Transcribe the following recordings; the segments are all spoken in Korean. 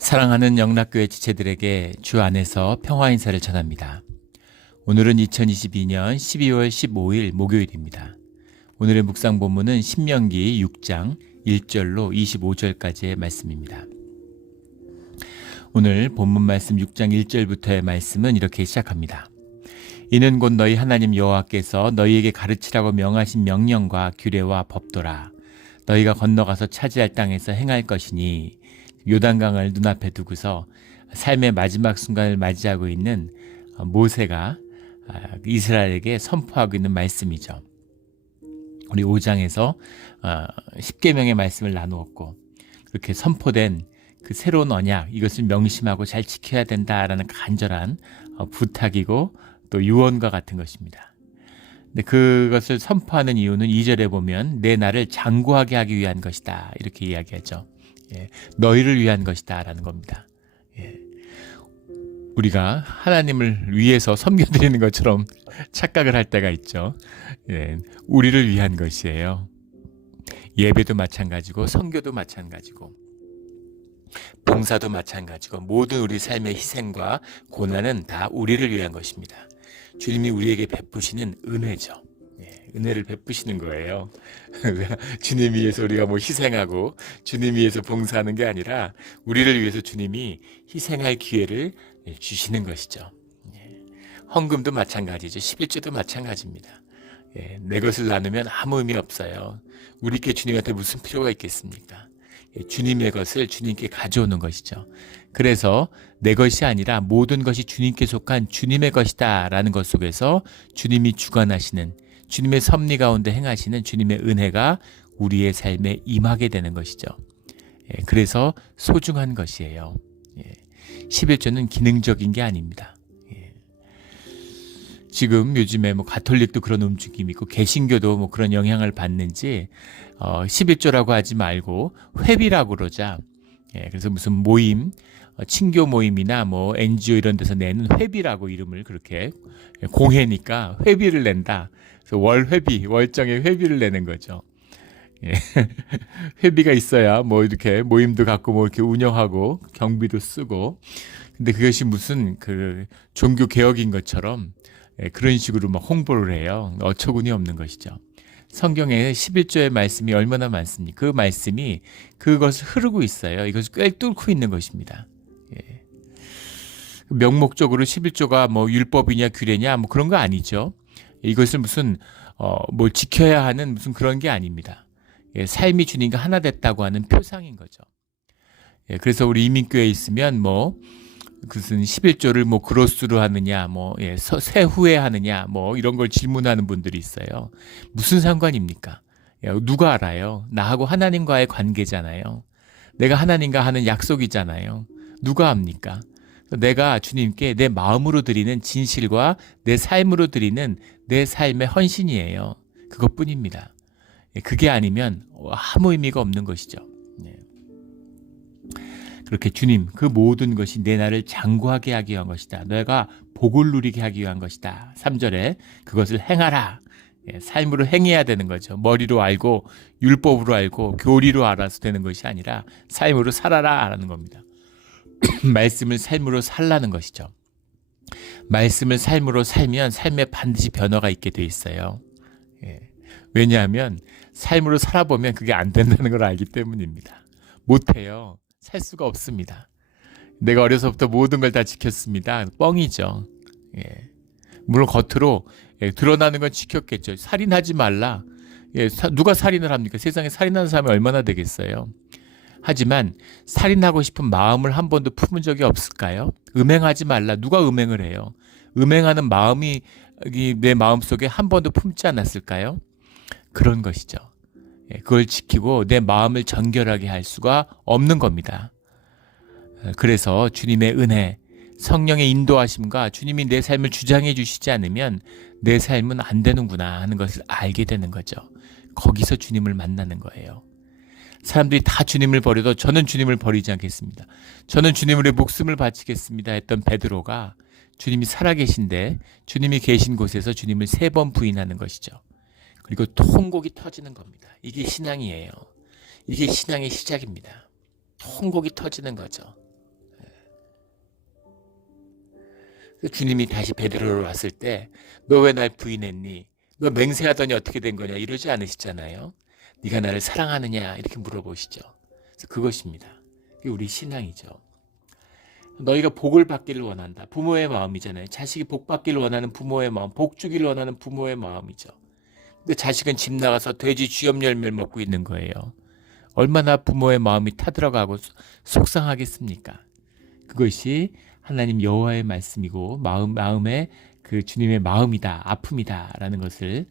사랑하는 영락교회 지체들에게 주 안에서 평화 인사를 전합니다. 오늘은 2022년 12월 15일 목요일입니다. 오늘의 묵상 본문은 신명기 6장 1절로 25절까지의 말씀입니다. 오늘 본문 말씀 6장 1절부터의 말씀은 이렇게 시작합니다. 이는 곧 너희 하나님 여호와께서 너희에게 가르치라고 명하신 명령과 규례와 법도라. 너희가 건너가서 차지할 땅에서 행할 것이니 요단강을 눈앞에 두고서 삶의 마지막 순간을 맞이하고 있는 모세가 이스라엘에게 선포하고 있는 말씀이죠. 우리 5장에서 10계명의 말씀을 나누었고, 그렇게 선포된 그 새로운 언약, 이것을 명심하고 잘 지켜야 된다라는 간절한 부탁이고 또 유언과 같은 것입니다. 근데 그것을 선포하는 이유는 2절에 보면 내 나를 장구하게 하기 위한 것이다, 이렇게 이야기하죠. 너희를 위한 것이다 라는 겁니다. 우리가 하나님을 위해서 섬겨드리는 것처럼 착각을 할 때가 있죠. 우리를 위한 것이에요. 예배도 마찬가지고 선교도 마찬가지고 봉사도 마찬가지고 모든 우리 삶의 희생과 고난은 다 우리를 위한 것입니다. 주님이 우리에게 베푸시는 은혜죠. 은혜를 베푸시는 거예요. 주님 위해서 우리가 희생하고 주님 위해서 봉사하는 게 아니라 우리를 위해서 주님이 희생할 기회를 주시는 것이죠. 헌금도 마찬가지죠. 11조도 마찬가지입니다. 내 것을 나누면 아무 의미 없어요. 우리께 주님한테 무슨 필요가 있겠습니까? 주님의 것을 주님께 가져오는 것이죠. 그래서 내 것이 아니라 모든 것이 주님께 속한 주님의 것이다 라는 것 속에서 주님이 주관하시는, 주님의 섭리 가운데 행하시는 주님의 은혜가 우리의 삶에 임하게 되는 것이죠. 그래서 소중한 것이에요. 11조는 기능적인 게 아닙니다. 지금 요즘에 가톨릭도 그런 움직임이 있고 개신교도 그런 영향을 받는지 11조라고 하지 말고 회비라고 그러자. 그래서 무슨 모임, 친교 모임이나 NGO 이런 데서 내는 회비라고 이름을 그렇게, 공회니까 회비를 낸다. 그래서 월회비, 월정의 회비를 내는 거죠. 회비가 있어야 이렇게 모임도 갖고 이렇게 운영하고 경비도 쓰고. 근데 그것이 무슨 종교 개혁인 것처럼 그런 식으로 홍보를 해요. 어처구니 없는 것이죠. 성경에 11조의 말씀이 얼마나 많습니까? 그 말씀이 그것을 흐르고 있어요. 이것을 꿰뚫고 있는 것입니다. 명목적으로 11조가 율법이냐 규례냐 그런 거 아니죠. 이것을 무슨 지켜야 하는 무슨 그런 게 아닙니다. 삶이 주님과 하나 됐다고 하는 표상인 거죠. 그래서 우리 이민교회에 있으면 무슨 11조를 그로스로 하느냐, 세후에 하느냐, 이런 걸 질문하는 분들이 있어요. 무슨 상관입니까? 누가 알아요? 나하고 하나님과의 관계잖아요. 내가 하나님과 하는 약속이잖아요. 누가 압니까? 내가 주님께 내 마음으로 드리는 진실과 내 삶으로 드리는 내 삶의 헌신이에요. 그것뿐입니다. 그게 아니면 아무 의미가 없는 것이죠. 그렇게 주님, 그 모든 것이 내 나를 장구하게 하기 위한 것이다. 너희가 복을 누리게 하기 위한 것이다. 3절에 그것을 행하라. 삶으로 행해야 되는 거죠. 머리로 알고 율법으로 알고 교리로 알아서 되는 것이 아니라 삶으로 살아라 라는 겁니다. 말씀을 삶으로 살라는 것이죠. 말씀을 삶으로 살면 삶에 반드시 변화가 있게 돼 있어요. 왜냐하면 삶으로 살아보면 그게 안 된다는 걸 알기 때문입니다. 못해요. 살 수가 없습니다. 내가 어려서부터 모든 걸 다 지켰습니다. 뻥이죠. 물론 겉으로 드러나는 건 지켰겠죠. 살인하지 말라. 누가 살인을 합니까? 세상에 살인하는 사람이 얼마나 되겠어요. 하지만 살인하고 싶은 마음을 한 번도 품은 적이 없을까요? 음행하지 말라. 누가 음행을 해요? 음행하는 마음이 내 마음속에 한 번도 품지 않았을까요? 그런 것이죠. 그걸 지키고 내 마음을 정결하게 할 수가 없는 겁니다. 그래서 주님의 은혜, 성령의 인도하심과 주님이 내 삶을 주장해 주시지 않으면 내 삶은 안 되는구나 하는 것을 알게 되는 거죠. 거기서 주님을 만나는 거예요. 사람들이 다 주님을 버려도 저는 주님을 버리지 않겠습니다. 저는 주님으로 목숨을 바치겠습니다 했던 베드로가 주님이 살아계신데 주님이 계신 곳에서 주님을 3번 부인하는 것이죠. 그리고 통곡이 터지는 겁니다. 이게 신앙이에요. 이게 신앙의 시작입니다. 통곡이 터지는 거죠. 주님이 다시 베드로로 왔을 때 너 왜 날 부인했니? 너 맹세하더니 어떻게 된 거냐? 이러지 않으시잖아요. 네가 나를 사랑하느냐? 이렇게 물어보시죠. 그래서 그것입니다. 그게 우리 신앙이죠. 너희가 복을 받기를 원한다. 부모의 마음이잖아요. 자식이 복 받기를 원하는 부모의 마음, 복 주기를 원하는 부모의 마음이죠. 근데 자식은 집 나가서 돼지 쥐염 열매를 먹고 있는 거예요. 얼마나 부모의 마음이 타들어가고 속상하겠습니까? 그것이 하나님 여호와의 말씀이고 마음에 그 주님의 마음이다, 아픔이다라는 것을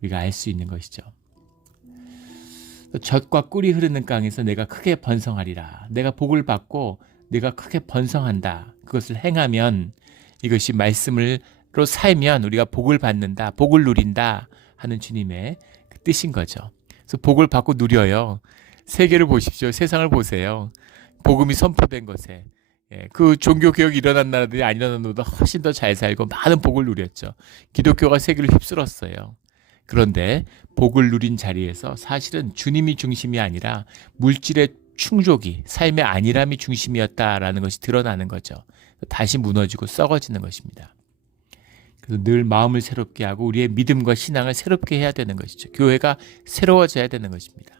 우리가 알 수 있는 것이죠. 젖과 꿀이 흐르는 강에서 내가 크게 번성하리라. 내가 복을 받고 내가 크게 번성한다. 그것을 행하면 이것이 말씀으로 살면 우리가 복을 받는다, 복을 누린다 하는 주님의 그 뜻인 거죠. 그래서 복을 받고 누려요. 세계를 보십시오. 세상을 보세요. 복음이 선포된 것에 그 종교개혁이 일어난 나라들이 안 일어난 나라보다 훨씬 더 잘 살고 많은 복을 누렸죠. 기독교가 세계를 휩쓸었어요. 그런데 복을 누린 자리에서 사실은 주님이 중심이 아니라 물질의 충족이, 삶의 안일함이 중심이었다라는 것이 드러나는 거죠. 다시 무너지고 썩어지는 것입니다. 그래서 늘 마음을 새롭게 하고 우리의 믿음과 신앙을 새롭게 해야 되는 것이죠. 교회가 새로워져야 되는 것입니다.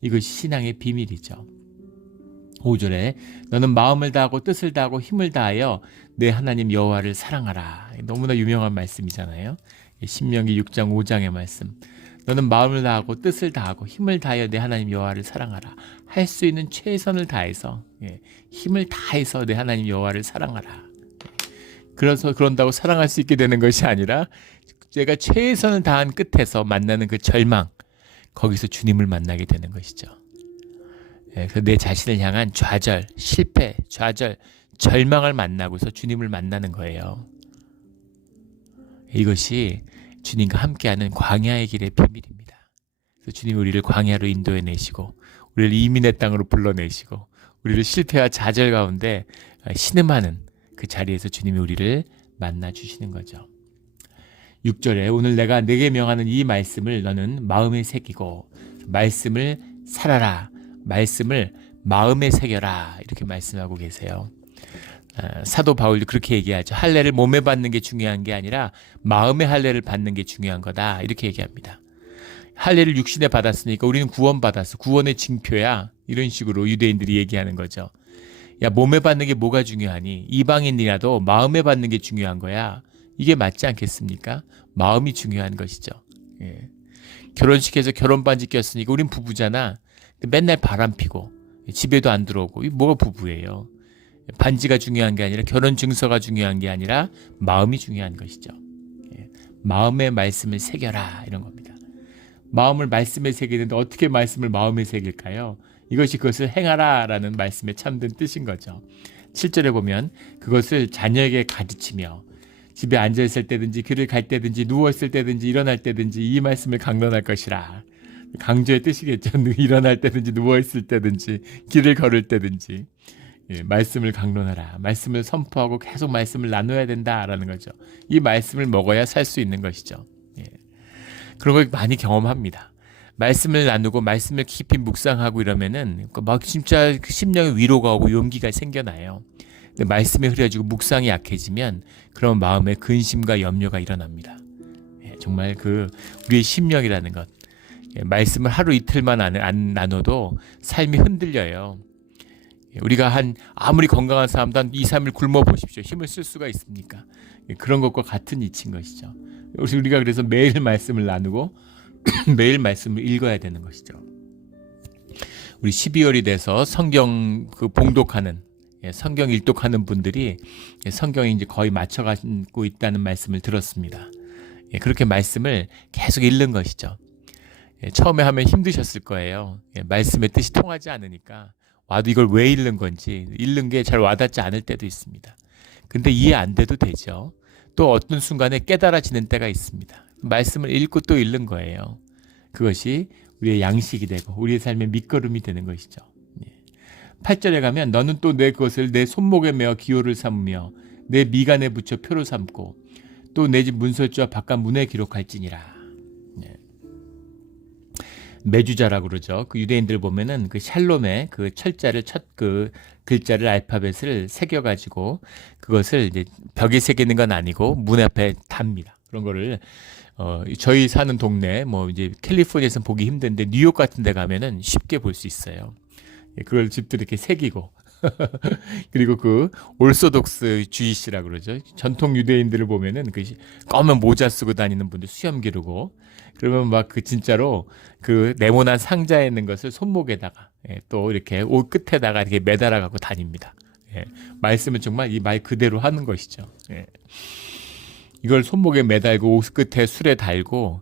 이것이 신앙의 비밀이죠. 5절에 너는 마음을 다하고 뜻을 다하고 힘을 다하여 내 하나님 여호와를 사랑하라. 너무나 유명한 말씀이잖아요. 신명기 6장 5장의 말씀. 너는 마음을 다하고 뜻을 다하고 힘을 다하여 내 하나님 여호와를 사랑하라. 할 수 있는 최선을 다해서 힘을 다해서 내 하나님 여호와를 사랑하라. 그래서 그런다고 사랑할 수 있게 되는 것이 아니라 제가 최선을 다한 끝에서 만나는 그 절망, 거기서 주님을 만나게 되는 것이죠. 그래서 내 자신을 향한 좌절, 실패, 좌절, 절망을 만나고서 주님을 만나는 거예요. 이것이 주님과 함께하는 광야의 길의 비밀입니다. 그래서 주님이 우리를 광야로 인도해 내시고 우리를 이민의 땅으로 불러내시고 우리를 실패와 좌절 가운데 신음하는 그 자리에서 주님이 우리를 만나 주시는 거죠. 6절에 오늘 내가 네게 명하는 이 말씀을 너는 마음에 새기고 말씀을 살아라. 말씀을 마음에 새겨라. 이렇게 말씀하고 계세요. 사도 바울도 그렇게 얘기하죠. 할례를 몸에 받는 게 중요한 게 아니라 마음의 할례를 받는 게 중요한 거다. 이렇게 얘기합니다. 할례를 육신에 받았으니까 우리는 구원받았어. 구원의 징표야. 이런 식으로 유대인들이 얘기하는 거죠. 야, 몸에 받는 게 뭐가 중요하니? 이방인이라도 마음에 받는 게 중요한 거야. 이게 맞지 않겠습니까? 마음이 중요한 것이죠. 결혼식에서 결혼 반지 꼈으니까 우린 부부잖아. 맨날 바람 피고 집에도 안 들어오고 이게 뭐가 부부예요? 반지가 중요한 게 아니라 결혼 증서가 중요한 게 아니라 마음이 중요한 것이죠. 마음의 말씀을 새겨라 이런 겁니다. 마음을 말씀에 새기는데 어떻게 말씀을 마음에 새길까요? 이것이 그것을 행하라 라는 말씀에 참된 뜻인 거죠. 7절에 보면 그것을 자녀에게 가르치며 집에 앉아있을 때든지 길을 갈 때든지 누워있을 때든지 일어날 때든지 이 말씀을 강론할 것이라. 강조의 뜻이겠죠. 일어날 때든지 누워있을 때든지 길을 걸을 때든지 말씀을 강론하라. 말씀을 선포하고 계속 말씀을 나눠야 된다라는 거죠. 이 말씀을 먹어야 살 수 있는 것이죠. 그런 걸 많이 경험합니다. 말씀을 나누고 말씀을 깊이 묵상하고 이러면은 막 진짜 심령의 위로가 오고 용기가 생겨나요. 근데 말씀이 흐려지고 묵상이 약해지면 그런 마음에 근심과 염려가 일어납니다. 정말 그 우리의 심령이라는 것, 말씀을 하루 이틀만 안 나눠도 삶이 흔들려요. 우리가 아무리 건강한 사람도 한 2, 3일 굶어 보십시오. 힘을 쓸 수가 있습니까? 그런 것과 같은 이치인 것이죠. 우리가 그래서 매일 말씀을 나누고 매일 말씀을 읽어야 되는 것이죠. 우리 12월이 돼서 성경 봉독하는 성경 일독하는 분들이 성경에 이제 거의 맞춰가고 있다는 말씀을 들었습니다. 그렇게 말씀을 계속 읽는 것이죠. 처음에 하면 힘드셨을 거예요. 말씀의 뜻이 통하지 않으니까 와도 이걸 왜 읽는 건지 읽는 게 잘 와닿지 않을 때도 있습니다. 근데 이해 안 돼도 되죠. 또 어떤 순간에 깨달아지는 때가 있습니다. 말씀을 읽고 또 읽는 거예요. 그것이 우리의 양식이 되고 우리의 삶의 밑거름이 되는 것이죠. 8절에 가면 너는 또 내 것을 내 손목에 메어 기호를 삼으며 내 미간에 붙여 표로 삼고 또 내 집 문설주와 바깥 문에 기록할지니라. 메주자라고 그러죠. 그 유대인들 보면은 그 샬롬의 그 철자를 첫 그 글자를 알파벳을 새겨 가지고 그것을 이제 벽에 새기는 건 아니고 문 앞에 답니다. 그런 거를 저희 사는 동네 뭐 이제 캘리포니아에서는 보기 힘든데 뉴욕 같은 데 가면은 쉽게 볼 수 있어요. 예, 그걸 집들이 이렇게 새기고 그리고 그 올소독스 주이시라 그러죠. 전통 유대인들을 보면은 그 검은 모자 쓰고 다니는 분들 수염 기르고 그러면 막 그 진짜로 그 네모난 상자에 있는 것을 손목에다가 또 이렇게 옷 끝에다가 이렇게 매달아 갖고 다닙니다. 말씀은 정말 이 말 그대로 하는 것이죠. 이걸 손목에 매달고 옷 끝에 술에 달고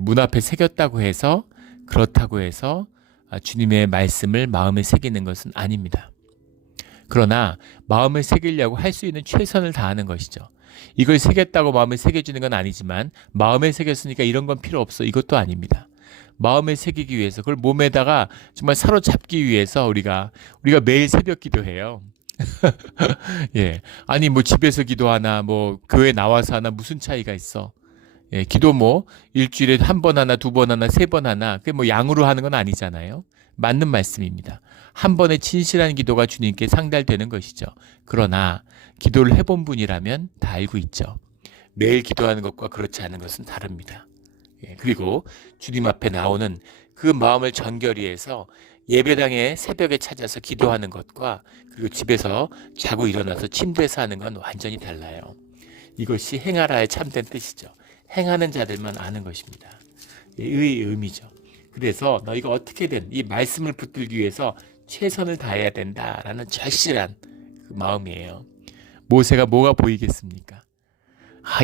문 앞에 새겼다고 해서 그렇다고 해서 주님의 말씀을 마음에 새기는 것은 아닙니다. 그러나 마음에 새기려고 할 수 있는 최선을 다하는 것이죠. 이걸 새겼다고 마음에 새겨주는 건 아니지만 마음에 새겼으니까 이런 건 필요 없어. 이것도 아닙니다. 마음에 새기기 위해서 그걸 몸에다가 정말 사로잡기 위해서 우리가 매일 새벽 기도해요. 예. 아니 뭐 집에서 기도하나 뭐 교회 나와서 하나 무슨 차이가 있어. 예, 기도 뭐 일주일에 한 번 하나 두 번 하나 세 번 하나 그게 뭐 양으로 하는 건 아니잖아요. 맞는 말씀입니다. 한 번의 진실한 기도가 주님께 상달되는 것이죠. 그러나 기도를 해본 분이라면 다 알고 있죠. 매일 기도하는 것과 그렇지 않은 것은 다릅니다. 예, 그리고 주님 앞에 나오는 그 마음을 전결히 해서 예배당에 새벽에 찾아서 기도하는 것과 그리고 집에서 자고 일어나서 침대에서 하는 건 완전히 달라요. 이것이 행하라의 참된 뜻이죠. 행하는 자들만 아는 것입니다. 의 의미죠. 그래서 너희가 어떻게든 이 말씀을 붙들기 위해서 최선을 다해야 된다라는 절실한 그 마음이에요. 모세가 뭐가 보이겠습니까?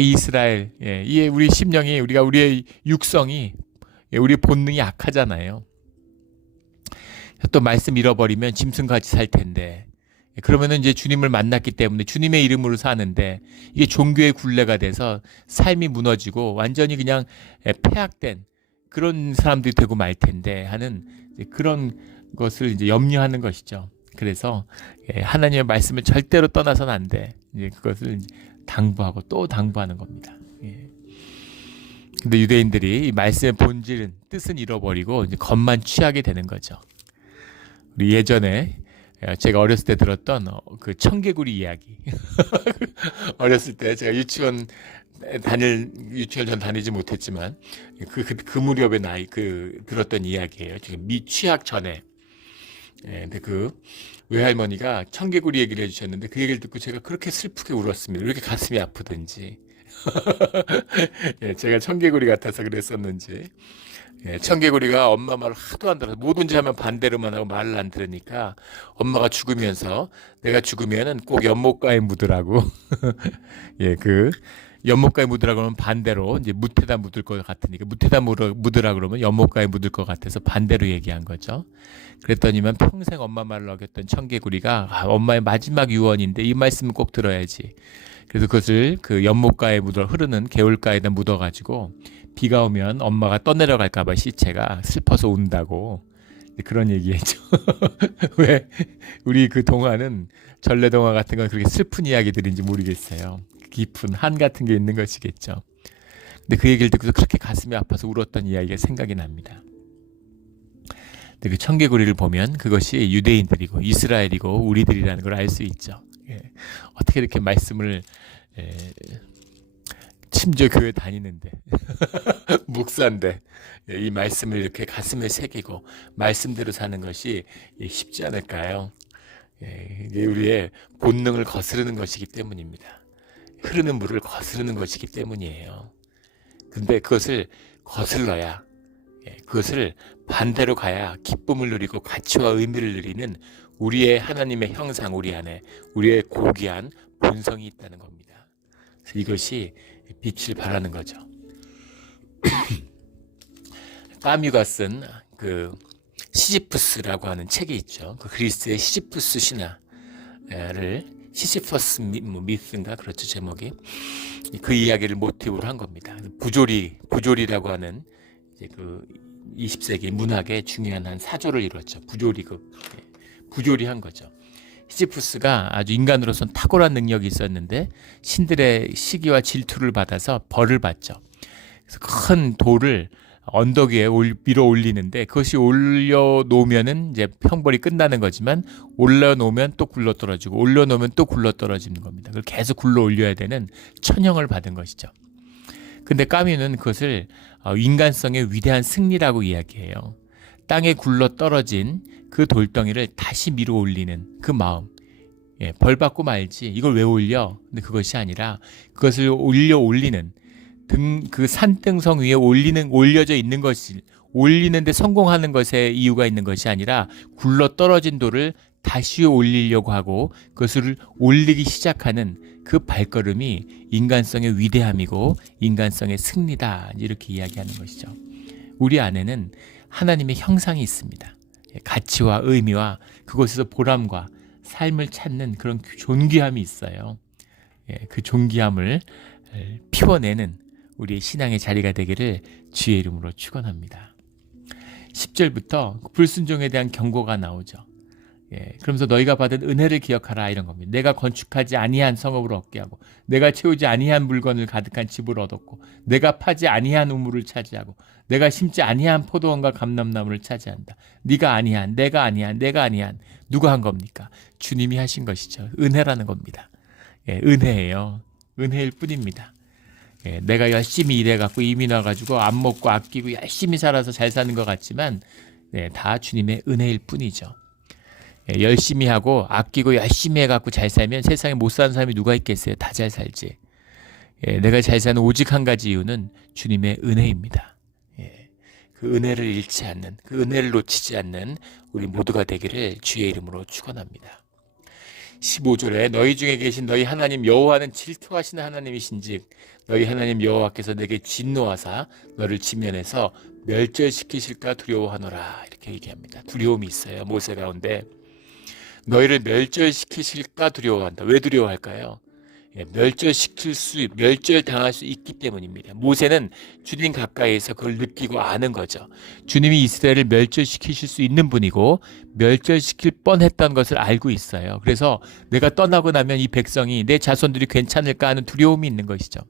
이스라엘, 이게 우리 심령이 우리의 육성이 우리 본능이 악하잖아요. 또 말씀 잃어버리면 짐승같이 살 텐데 그러면은 이제 주님을 만났기 때문에 주님의 이름으로 사는데 이게 종교의 굴레가 돼서 삶이 무너지고 완전히 그냥 폐악된 그런 사람들이 되고 말 텐데 하는 그런 것을 이제 염려하는 것이죠. 그래서 하나님의 말씀을 절대로 떠나서는 안 돼. 이제 그것을 당부하고 또 당부하는 겁니다. 근데 유대인들이 이 말씀의 본질은 뜻은 잃어버리고 이제 겉만 취하게 되는 거죠. 우리 예전에 제가 어렸을 때 들었던 그 청개구리 이야기. 어렸을 때 제가 유치원 전 다니지 못했지만 그 무렵의 나이 들었던 이야기예요. 지금 취학 전에. 근데 그 외할머니가 청개구리 얘기를 해주셨는데 그 얘기를 듣고 제가 그렇게 슬프게 울었습니다. 왜 이렇게 가슴이 아프든지. 제가 청개구리 같아서 그랬었는지. 청개구리가 엄마 말을 하도 안 들어서 뭐든지 하면 반대로만 하고 말을 안 들으니까 엄마가 죽으면서 내가 죽으면은 꼭 연못가에 묻으라고. 그 연못가에 묻으라고 하면 반대로 이제 무태다 묻을 것 같으니까 무태다 묻으라 그러면 연못가에 묻을 것 같아서 반대로 얘기한 거죠. 그랬더니만 평생 엄마 말을 어겼던 청개구리가 엄마의 마지막 유언인데 이 말씀은 꼭 들어야지. 그래서 그것을 그 연못가에 흐르는 개울가에다 묻어가지고 비가 오면 엄마가 떠내려갈까봐 시체가 슬퍼서 운다고 그런 얘기했죠. 왜 우리 그 동화는 전래동화 같은 건 그렇게 슬픈 이야기들인지 모르겠어요. 깊은 한 같은 게 있는 것이겠죠. 근데 그 얘기를 듣고서 그렇게 가슴이 아파서 울었던 이야기가 생각이 납니다. 근데 그 청개구리를 보면 그것이 유대인들이고 이스라엘이고 우리들이라는 걸 알 수 있죠. 어떻게 이렇게 말씀을 심지어 교회 다니는데 목사인데 이 말씀을 이렇게 가슴에 새기고 말씀대로 사는 것이 쉽지 않을까요? 이게 우리의 본능을 거스르는 것이기 때문입니다. 흐르는 물을 거스르는 것이기 때문이에요. 근데 그것을 거슬러야 그것을 반대로 가야 기쁨을 누리고 가치와 의미를 누리는 우리의 하나님의 형상 우리 안에 우리의 고귀한 본성이 있다는 겁니다. 그래서 이것이 빛을 발하는 거죠. 까뮤가 쓴 그 시지프스라고 하는 책이 있죠. 그 그리스의 시지프스 신화를 시시퍼스 미스인가 그렇죠 제목이 그 이야기를 모티브로 한 겁니다. 부조리라고 하는 이제 그 20세기 문학의 중요한 한 사조를 이뤘죠. 부조리한 거죠. 시지프스가 아주 인간으로서는 탁월한 능력이 있었는데 신들의 시기와 질투를 받아서 벌을 받죠. 그래서 큰 돌을 언덕 위에 밀어 올리는데 그것이 올려놓으면은 이제 형벌이 끝나는 거지만 올려놓으면 또 굴러떨어지고 올려놓으면 또 굴러떨어지는 겁니다. 그걸 계속 굴러 올려야 되는 천형을 받은 것이죠. 근데 까뮈는 그것을 인간성의 위대한 승리라고 이야기해요. 땅에 굴러 떨어진 그 돌덩이를 다시 밀어 올리는 그 마음. 예, 벌 받고 말지 이걸 왜 올려? 근데 그것이 아니라 그것을 올리는 그 산등성 위에 올려져 있는 것이 올리는데 성공하는 것에 이유가 있는 것이 아니라 굴러 떨어진 돌을 다시 올리려고 하고 그것을 올리기 시작하는 그 발걸음이 인간성의 위대함이고 인간성의 승리다 이렇게 이야기하는 것이죠. 우리 안에는 하나님의 형상이 있습니다. 가치와 의미와 그곳에서 보람과 삶을 찾는 그런 존귀함이 있어요. 그 존귀함을 피워내는 우리의 신앙의 자리가 되기를 주의 이름으로 축원합니다. 10절부터 불순종에 대한 경고가 나오죠. 그러면서 너희가 받은 은혜를 기억하라 이런 겁니다. 내가 건축하지 아니한 성읍을 얻게 하고 내가 채우지 아니한 물건을 가득한 집을 얻었고 내가 파지 아니한 우물을 차지하고 내가 심지 아니한 포도원과 감람나무를 차지한다. 네가 아니한, 내가 아니한, 내가 아니한 누가 한 겁니까? 주님이 하신 것이죠. 은혜라는 겁니다. 은혜예요. 은혜일 뿐입니다. 내가 열심히 일해갖고 이민 와가지고 안 먹고 아끼고 열심히 살아서 잘 사는 것 같지만 다 주님의 은혜일 뿐이죠. 열심히 하고 아끼고 열심히 해갖고 잘 살면 세상에 못 사는 사람이 누가 있겠어요? 다 잘 살지. 내가 잘 사는 오직 한 가지 이유는 주님의 은혜입니다. 그 은혜를 잃지 않는, 그 은혜를 놓치지 않는 우리 모두가 되기를 주의 이름으로 축원합니다. 15절에 너희 중에 계신 너희 하나님 여호와는 질투하시는 하나님이신즉 너희 하나님 여호와께서 내게 진노하사 너를 지면에서 멸절시키실까 두려워하노라 이렇게 얘기합니다. 두려움이 있어요. 모세 가운데 너희를 멸절시키실까 두려워한다. 왜 두려워할까요? 멸절당할 수 있기 때문입니다. 모세는 주님 가까이에서 그걸 느끼고 아는 거죠. 주님이 이스라엘을 멸절시키실 수 있는 분이고 멸절시킬 뻔했던 것을 알고 있어요. 그래서 내가 떠나고 나면 이 백성이 내 자손들이 괜찮을까 하는 두려움이 있는 것이죠.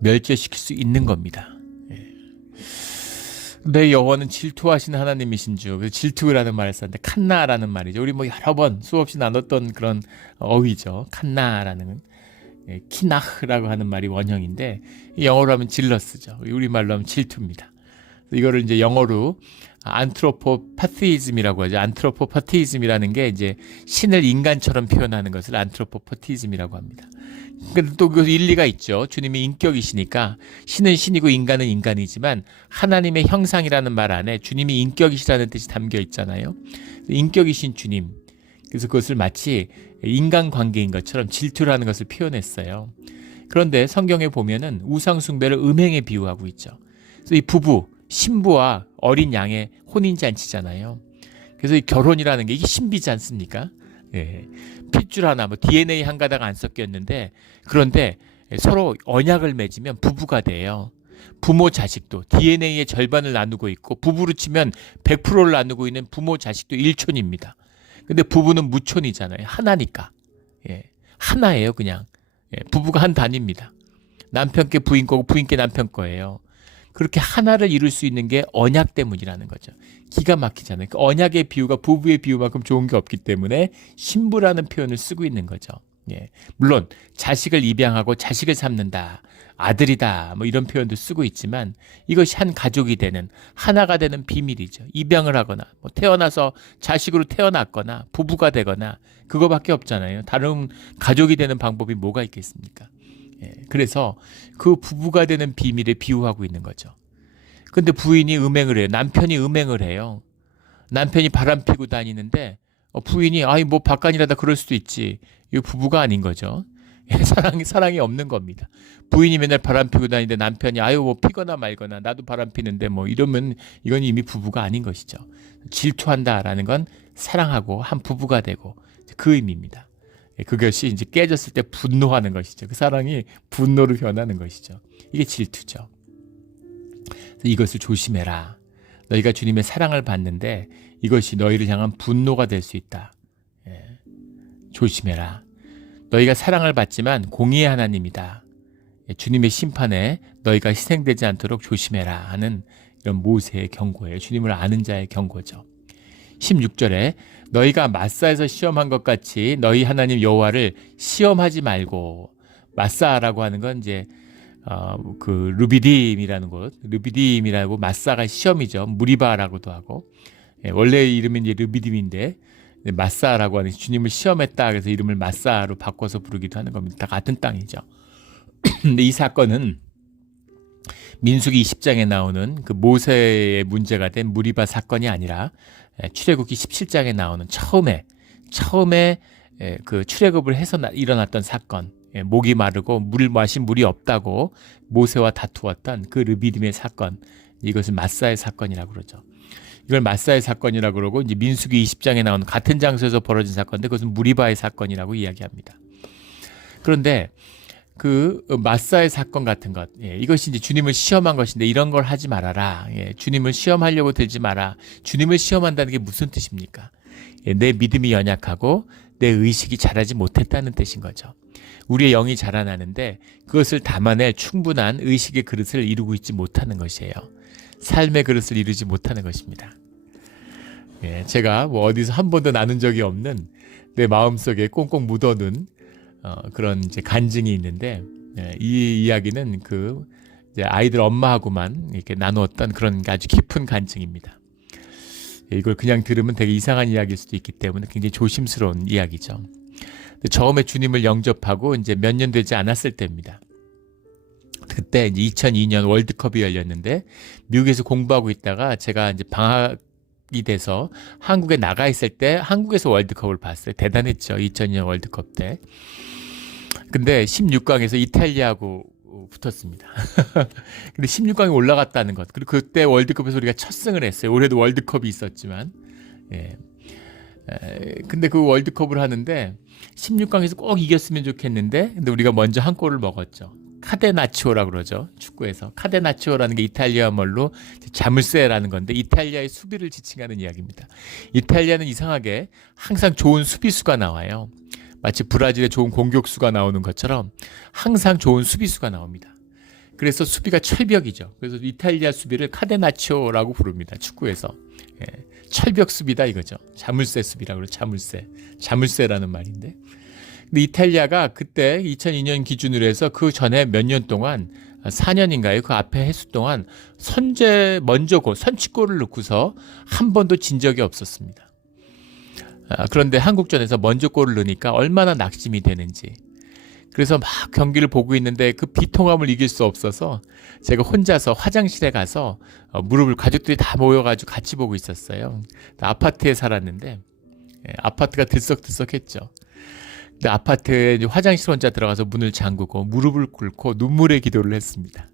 멸절시킬 수 있는 겁니다. 내 여호와는 질투하시는 하나님이신 줄. 질투라는 말을 썼는데 칸나라는 말이죠. 우리 여러 번 수없이 나눴던 그런 어휘죠. 칸나라는 키나흐라고 하는 말이 원형인데 영어로 하면 질러스죠. 우리말로 하면 질투입니다. 이거를 이제 영어로 안트로포파티즘이라고 하죠. 안트로포파티즘이라는 게 이제 신을 인간처럼 표현하는 것을 안트로포파티즘이라고 합니다. 근데 또 그 일리가 있죠. 주님이 인격이시니까 신은 신이고 인간은 인간이지만 하나님의 형상이라는 말 안에 주님이 인격이시라는 뜻이 담겨 있잖아요. 인격이신 주님. 그래서 그것을 마치 인간관계인 것처럼 질투라는 것을 표현했어요. 그런데 성경에 보면은 우상숭배를 음행에 비유하고 있죠. 그래서 이 부부, 신부와 어린 양의 혼인잔치잖아요. 그래서 이 결혼이라는 게 이게 신비지 않습니까? 핏줄 하나, DNA 한 가닥 안 섞였는데 그런데 서로 언약을 맺으면 부부가 돼요. 부모 자식도 DNA의 절반을 나누고 있고 부부로 치면 100%를 나누고 있는 부모 자식도 일촌입니다. 근데 부부는 무촌이잖아요. 하나니까. 하나예요, 그냥. 부부가 한 단위입니다. 남편께 부인 거고 부인께 남편 거예요. 그렇게 하나를 이룰 수 있는 게 언약 때문이라는 거죠. 기가 막히잖아요. 그 언약의 비유가 부부의 비유만큼 좋은 게 없기 때문에 신부라는 표현을 쓰고 있는 거죠. 물론 자식을 입양하고 자식을 삼는다, 아들이다 이런 표현도 쓰고 있지만 이것이 한 가족이 되는 하나가 되는 비밀이죠. 입양을 하거나 태어나서 자식으로 태어났거나 부부가 되거나 그거밖에 없잖아요. 다른 가족이 되는 방법이 뭐가 있겠습니까? 그래서 그 부부가 되는 비밀에 비유하고 있는 거죠. 근데 부인이 음행을 해요. 남편이 음행을 해요. 남편이 바람 피고 다니는데 부인이 바깥이라다 그럴 수도 있지. 이거 부부가 아닌 거죠. 사랑이 없는 겁니다. 부인이 맨날 바람 피고 다니는데 남편이 피거나 말거나 나도 바람 피는데 이러면 이건 이미 부부가 아닌 것이죠. 질투한다라는 건 사랑하고 한 부부가 되고 그 의미입니다. 그것이 이제 깨졌을 때 분노하는 것이죠. 그 사랑이 분노로 변하는 것이죠. 이게 질투죠. 이것을 조심해라. 너희가 주님의 사랑을 받는데 이것이 너희를 향한 분노가 될 수 있다. 조심해라. 너희가 사랑을 받지만 공의의 하나님이다. 주님의 심판에 너희가 희생되지 않도록 조심해라 하는 이런 모세의 경고예요. 주님을 아는 자의 경고죠. 16절에 너희가 마사에서 시험한 것 같이 너희 하나님 여호와를 시험하지 말고, 마사라고 하는 건 이제 그 르비딤이라는 곳, 르비딤이라고, 마사가 시험이죠. 무리바라고도 하고, 원래 이름은 이제 르비딤인데 마사라고 하는, 주님을 시험했다 그래서 이름을 마사로 바꿔서 부르기도 하는 겁니다. 다 같은 땅이죠. 근데 이 사건은 민수기 20장에 나오는 그 모세의 문제가 된 무리바 사건이 아니라 출애굽기 17장에 나오는 처음에 그 출애굽을 해서 일어났던 사건, 목이 마르고 물 마신 물이 없다고 모세와 다투었던 그 르비딤의 사건, 이것을 마사의 사건이라고 그러죠. 이걸 마사의 사건이라고 그러고, 이제 민수기 20장에 나오는 같은 장소에서 벌어진 사건인데 그것은 무리바의 사건이라고 이야기합니다. 그런데 그 마사의 사건 같은 것, 이것이 이제 주님을 시험한 것인데 이런 걸 하지 말아라. 주님을 시험하려고 들지 마라. 주님을 시험한다는 게 무슨 뜻입니까? 내 믿음이 연약하고 내 의식이 자라지 못했다는 뜻인 거죠. 우리의 영이 자라나는데 그것을 담아낼 충분한 의식의 그릇을 이루고 있지 못하는 것이에요. 삶의 그릇을 이루지 못하는 것입니다. 제가 뭐 어디서 한 번도 나눈 적이 없는 내 마음속에 꽁꽁 묻어둔 그런 이제 간증이 있는데, 이 이야기는 그 이제 아이들 엄마하고만 이렇게 나누었던 그런 아주 깊은 간증입니다. 이걸 그냥 들으면 되게 이상한 이야기일 수도 있기 때문에 굉장히 조심스러운 이야기죠. 처음에 주님을 영접하고 이제 몇 년 되지 않았을 때입니다. 그때 이제 2002년 월드컵이 열렸는데 미국에서 공부하고 있다가 제가 이제 방학이 돼서 한국에 나가 있을 때 한국에서 월드컵을 봤어요. 대단했죠. 2002년 월드컵 때. 근데 16강에서 이탈리아하고 붙었습니다. 근데 16강에 올라갔다는 것. 그리고 그때 월드컵에서 우리가 첫 승을 했어요. 올해도 월드컵이 있었지만. 근데 그 월드컵을 하는데 16강에서 꼭 이겼으면 좋겠는데, 근데 우리가 먼저 한 골을 먹었죠. 카데나치오라고 그러죠. 축구에서. 카데나치오라는 게 이탈리아 말로 자물쇠라는 건데 이탈리아의 수비를 지칭하는 이야기입니다. 이탈리아는 이상하게 항상 좋은 수비수가 나와요. 마치 브라질의 좋은 공격수가 나오는 것처럼 항상 좋은 수비수가 나옵니다. 그래서 수비가 철벽이죠. 그래서 이탈리아 수비를 카데나치오라고 부릅니다. 축구에서. 철벽 수비다 이거죠. 자물쇠 수비라고 그래요. 자물쇠라는 말인데. 근데 이탈리아가 그때 2002년 기준으로 해서 그 전에 몇 년 동안, 4년인가요? 그 앞에 해수 동안 먼저 선취골을 넣고서 한 번도 진 적이 없었습니다. 그런데 한국전에서 먼저 골을 넣으니까 얼마나 낙심이 되는지. 그래서 막 경기를 보고 있는데 그 비통함을 이길 수 없어서 제가 혼자서 화장실에 가서 무릎을, 가족들이 다 모여가지고 같이 보고 있었어요. 아파트에 살았는데 아파트가 들썩들썩했죠. 근데 아파트에 화장실 혼자 들어가서 문을 잠그고 무릎을 꿇고 눈물의 기도를 했습니다.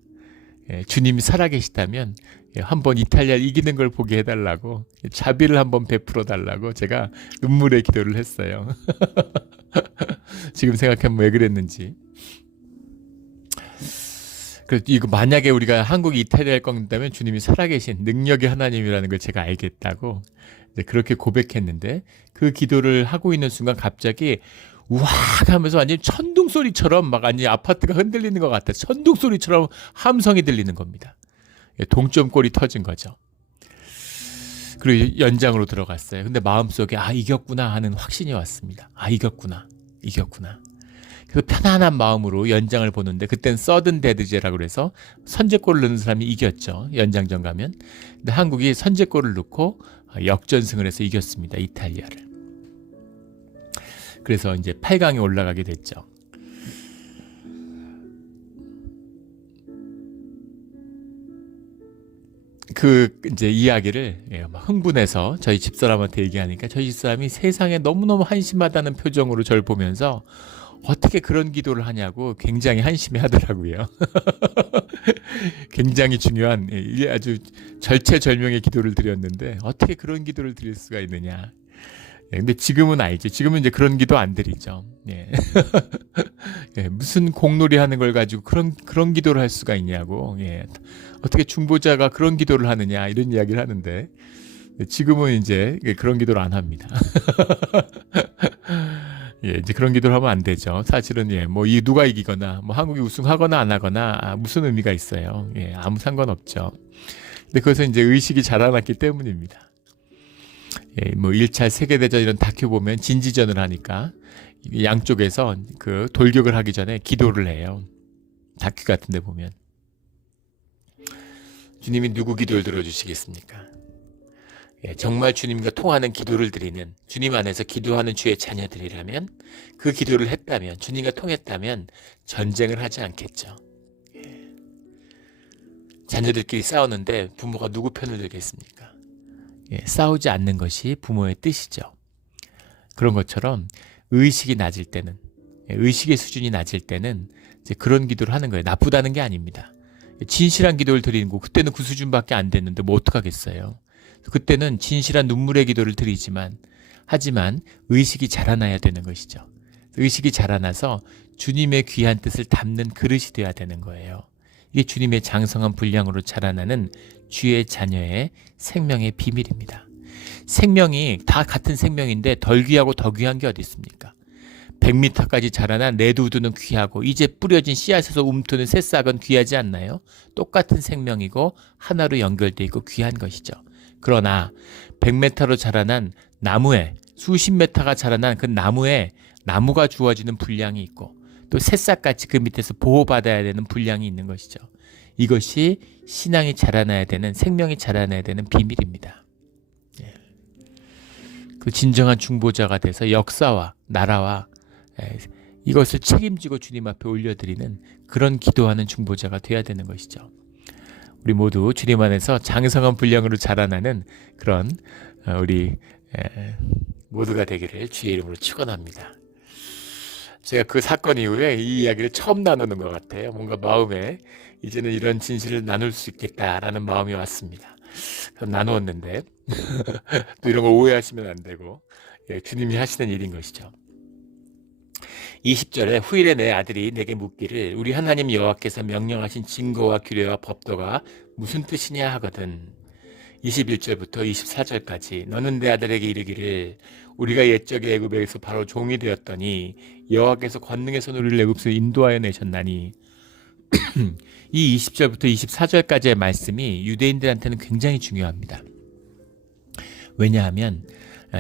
주님이 살아계시다면 한번 이탈리아를 이기는 걸 보게 해달라고, 자비를 한번 베풀어 달라고 제가 눈물의 기도를 했어요. 지금 생각하면 왜 그랬는지. 이거 만약에 우리가 한국이 이탈리아를 꺾는다면 주님이 살아계신 능력의 하나님이라는 걸 제가 알겠다고 그렇게 고백했는데, 그 기도를 하고 있는 순간 갑자기 우악 하면서 완전 천둥 소리처럼 막 아파트가 흔들리는 것 같아. 천둥 소리처럼 함성이 들리는 겁니다. 동점골이 터진 거죠. 그리고 연장으로 들어갔어요. 근데 마음속에 이겼구나 하는 확신이 왔습니다. 이겼구나. 그래서 편안한 마음으로 연장을 보는데, 그땐 서든 데드제라고 그래서 선제골을 넣는 사람이 이겼죠. 연장전 가면. 근데 한국이 선제골을 넣고 역전승을 해서 이겼습니다. 이탈리아를. 그래서 이제 8강에 올라가게 됐죠. 그 이제 이야기를 막 흥분해서 저희 집사람한테 얘기하니까 저희 집사람이 세상에 너무너무 한심하다는 표정으로 저를 보면서 어떻게 그런 기도를 하냐고 굉장히 한심해 하더라고요. 굉장히 중요한, 아주 절체절명의 기도를 드렸는데 어떻게 그런 기도를 드릴 수가 있느냐. 근데 지금은 알지. 지금은 이제 그런 기도 안 드리죠. 무슨 공놀이 하는 걸 가지고 그런 기도를 할 수가 있냐고. 어떻게 중보자가 그런 기도를 하느냐, 이런 이야기를 하는데 지금은 이제 그런 기도를 안 합니다. 예, 이제 그런 기도를 하면 안 되죠. 사실은 예, 뭐 이 누가 이기거나 뭐 한국이 우승하거나 안 하거나 무슨 의미가 있어요. 예, 아무 상관없죠. 근데 그것은 이제 의식이 자라났기 때문입니다. 예, 뭐 1차 세계대전 이런 다큐 보면 진지전을 하니까 양쪽에서 그 돌격을 하기 전에 기도를 해요. 다큐 같은 데 보면. 주님이 누구 기도를 들어주시겠습니까? 예, 정말 주님과 통하는 기도를 드리는, 주님 안에서 기도하는 주의 자녀들이라면, 그 기도를 했다면, 주님과 통했다면 전쟁을 하지 않겠죠. 예. 자녀들끼리 싸우는데 부모가 누구 편을 들겠습니까? 예, 싸우지 않는 것이 부모의 뜻이죠. 그런 것처럼 의식이 낮을 때는, 의식의 수준이 낮을 때는 이제 그런 기도를 하는 거예요. 나쁘다는 게 아닙니다. 진실한 기도를 드리고 그때는 그 수준밖에 안 됐는데 뭐 어떡하겠어요. 그때는 진실한 눈물의 기도를 드리지만 하지만 의식이 자라나야 되는 것이죠. 의식이 자라나서 주님의 귀한 뜻을 담는 그릇이 되어야 되는 거예요. 이게 주님의 장성한 분량으로 자라나는 주의 자녀의 생명의 비밀입니다. 생명이 다 같은 생명인데 덜 귀하고 더 귀한 게 어디 있습니까? 100m까지 자라난 레드우드는 귀하고 이제 뿌려진 씨앗에서 움트는 새싹은 귀하지 않나요? 똑같은 생명이고 하나로 연결되어 있고 귀한 것이죠. 그러나 100m로 자라난 나무에 수십 메타가 자라난 그 나무에 나무가 주어지는 분량이 있고 또 새싹같이 그 밑에서 보호받아야 되는 분량이 있는 것이죠. 이것이 신앙이 자라나야 되는, 생명이 자라나야 되는 비밀입니다. 그 진정한 중보자가 돼서 역사와 나라와 이것을 책임지고 주님 앞에 올려드리는 그런 기도하는 중보자가 되어야 되는 것이죠. 우리 모두 주님 안에서 장성한 분량으로 자라나는 그런 우리 모두가 되기를 주의 이름으로 축원합니다. 제가 그 사건 이후에 이 이야기를 처음 나누는 것 같아요. 뭔가 마음에 이제는 이런 진실을 나눌 수 있겠다라는 마음이 왔습니다. 그럼 나누었는데 또 이런 거 오해하시면 안 되고 주님이 하시는 일인 것이죠. 20절에 후일에 내 아들이 내게 묻기를 우리 하나님 여호와께서 명령하신 증거와 규례와 법도가 무슨 뜻이냐 하거든. 21절부터 24절까지 너는 내 아들에게 이르기를 우리가 옛적에 애굽에서 바로 종이 되었더니 여호와께서 권능의 손으로 우리를 애굽에서 인도하여 내셨나니 이 20절부터 24절까지의 말씀이 유대인들한테는 굉장히 중요합니다. 왜냐하면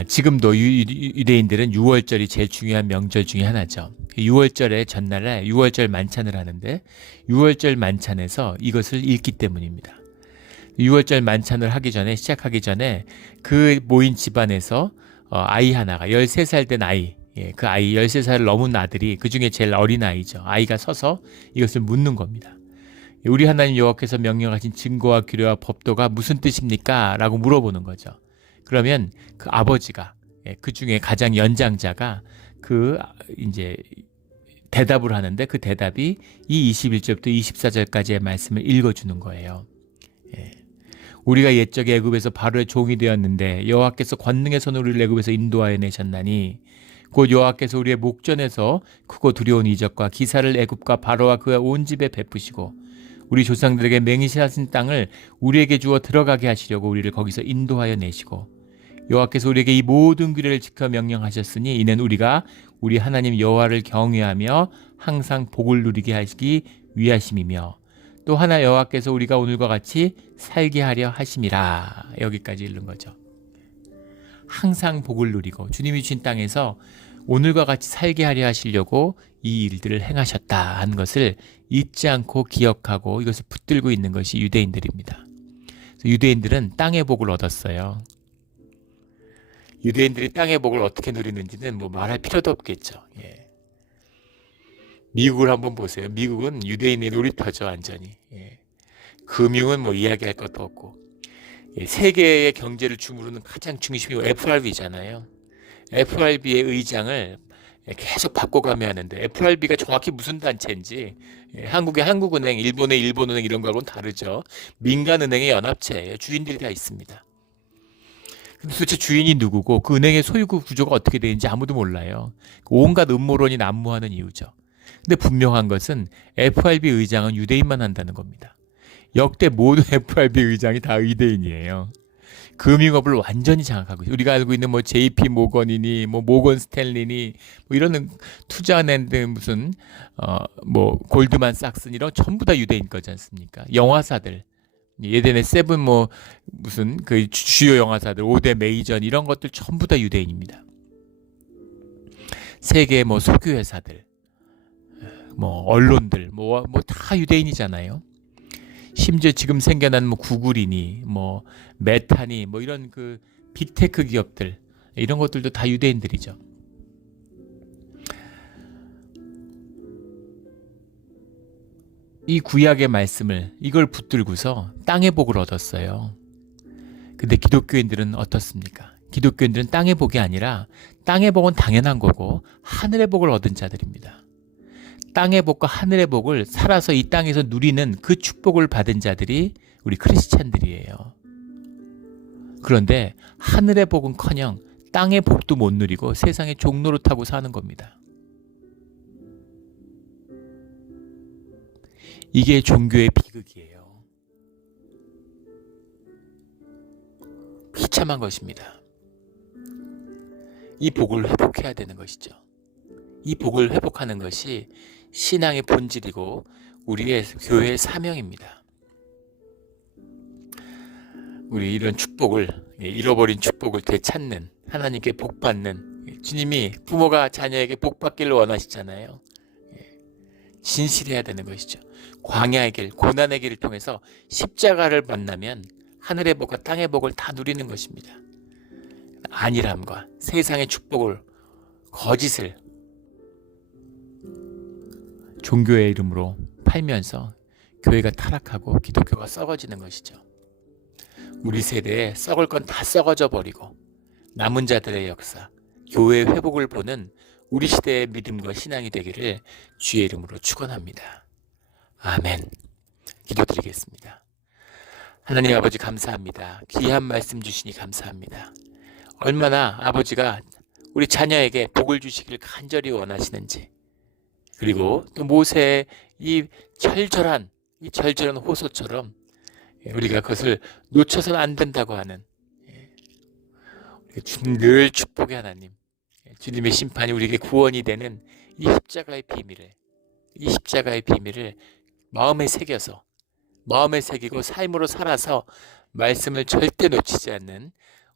지금도 유대인들은 6월절이 제일 중요한 명절 중에 하나죠. 6월절의 전날에 6월절 만찬을 하는데 6월절 만찬에서 이것을 읽기 때문입니다. 6월절 만찬을 시작하기 전에 그 모인 집안에서 아이 하나가 13살 된 아이, 그 아이 13살을 넘은 아들이 그 중에 제일 어린 아이죠. 아이가 서서 이것을 묻는 겁니다. 우리 하나님 여호와께서 명령하신 증거와 규례와 법도가 무슨 뜻입니까? 라고 물어보는 거죠. 그러면 그 아버지가 그 중에 가장 연장자가 그 이제 대답을 하는데 그 대답이 이 21절부터 24절까지의 말씀을 읽어주는 거예요. 우리가 옛적에 애굽에서 바로의 종이 되었는데 여호와께서 권능의 손으로 우리를 애굽에서 인도하여 내셨나니 곧 여호와께서 우리의 목전에서 크고 두려운 이적과 기사를 애굽과 바로와 그의 온 집에 베푸시고 우리 조상들에게 맹세하신 땅을 우리에게 주어 들어가게 하시려고 우리를 거기서 인도하여 내시고 여호와께서 우리에게 이 모든 규례를 지켜 명령하셨으니 이는 우리가 우리 하나님 여호와를 경외하며 항상 복을 누리게 하시기 위하심이며 또 하나 여호와께서 우리가 오늘과 같이 살게 하려 하심이라. 여기까지 읽는 거죠. 항상 복을 누리고 주님이 주신 땅에서 오늘과 같이 살게 하려 하시려고 이 일들을 행하셨다 하는 것을 잊지 않고 기억하고 이것을 붙들고 있는 것이 유대인들입니다. 유대인들은 땅의 복을 얻었어요. 유대인들이 땅의 복을 어떻게 누리는지는 뭐 말할 필요도 없겠죠. 미국을 한번 보세요. 미국은 유대인의 놀이터죠, 완전히. 금융은 뭐 이야기할 것도 없고. 세계의 경제를 주무르는 가장 중심이 FRB잖아요. FRB의 의장을 계속 바꿔가며 하는데 FRB가 정확히 무슨 단체인지 한국의 한국은행, 일본의 일본은행 이런 거하고는 다르죠. 민간은행의 연합체예요. 주인들이 다 있습니다. 근데 도대체 주인이 누구고 그 은행의 소유 구조가 어떻게 되는지 아무도 몰라요. 온갖 음모론이 난무하는 이유죠. 근데 분명한 것은 FRB 의장은 유대인만 한다는 겁니다. 역대 모든 FRB 의장이 다 유대인이에요. 금융업을 완전히 장악하고 있어요. 우리가 알고 있는 뭐 JP 모건이니 뭐 모건 스탠리니 뭐 이런 투자은행 무슨 뭐 골드만삭스 이런 전부 다 유대인 거지 않습니까? 영화사들 예전에 세븐 뭐 무슨 그 주요 영화사들 5대 메이전 이런 것들 전부 다 유대인입니다. 세계 뭐 석유 회사들 뭐 언론들 뭐 다 유대인이잖아요. 심지어 지금 생겨난 뭐 구글이니 뭐 메타니 뭐 이런 그 빅테크 기업들 이런 것들도 다 유대인들이죠. 이 구약의 말씀을 이걸 붙들고서 땅의 복을 얻었어요. 근데 기독교인들은 어떻습니까? 기독교인들은 땅의 복이 아니라 땅의 복은 당연한 거고 하늘의 복을 얻은 자들입니다. 땅의 복과 하늘의 복을 살아서 이 땅에서 누리는 그 축복을 받은 자들이 우리 크리스찬들이에요. 그런데 하늘의 복은커녕 땅의 복도 못 누리고 세상의 종로를 타고 사는 겁니다. 이게 종교의 비극이에요. 비참한 것입니다. 이 복을 회복해야 되는 것이죠. 이 복을 회복하는 것이 신앙의 본질이고 우리의 교회의 사명입니다. 우리 이런 축복을, 잃어버린 축복을 되찾는, 하나님께 복받는, 주님이 부모가 자녀에게 복받기를 원하시잖아요. 진실해야 되는 것이죠. 광야의 길, 고난의 길을 통해서 십자가를 만나면 하늘의 복과 땅의 복을 다 누리는 것입니다. 안일함과 세상의 축복을, 거짓을 종교의 이름으로 팔면서 교회가 타락하고 기독교가 썩어지는 것이죠. 우리 세대에 썩을 건 다 썩어져 버리고 남은 자들의 역사, 교회의 회복을 보는 우리 시대의 믿음과 신앙이 되기를 주의 이름으로 축원합니다. 아멘. 기도드리겠습니다. 하나님 아버지 감사합니다. 귀한 말씀 주시니 감사합니다. 얼마나 아버지가 우리 자녀에게 복을 주시기를 간절히 원하시는지, 그리고 또 모세의 이 절절한 호소처럼 우리가 그것을 놓쳐서는 안 된다고 하는 늘 축복의 하나님, 주님의 심판이 우리에게 구원이 되는 이 십자가의 비밀을 마음에 새기고 삶으로 살아서 말씀을 절대 놓치지 않는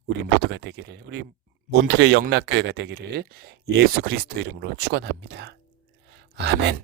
우리 모두가 되기를, 우리 몬트레 영락교회가 되기를 예수 그리스도 이름으로 축원합니다. 아멘.